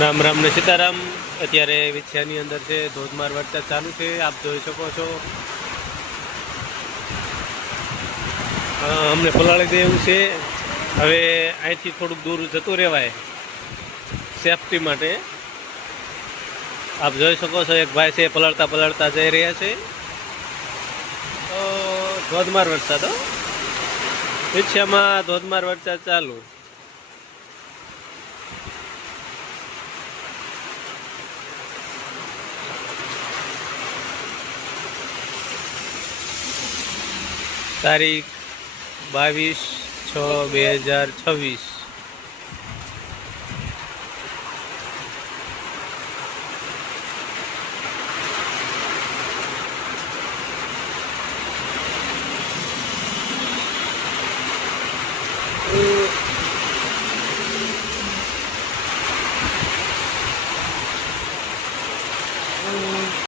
રામ રામ ને સીતારામ। અત્યારે વિછિયાની અંદર છે, ધોધમાર વરસાદ ચાલુ છે, આપ જોઈ શકો છો। અમને પલાળી દે એવું છે। હવે અહીંથી થોડુંક દૂર જતું રહેવાય સેફટી માટે। આપ જોઈ શકો છો, એક ભાઈ છે પલળતા પલળતા જઈ રહ્યા છે। તો ધોધમાર વરસાદ વિછિયામાં ધોધમાર વરસાદ ચાલુ। તારીખ 22/6/2026।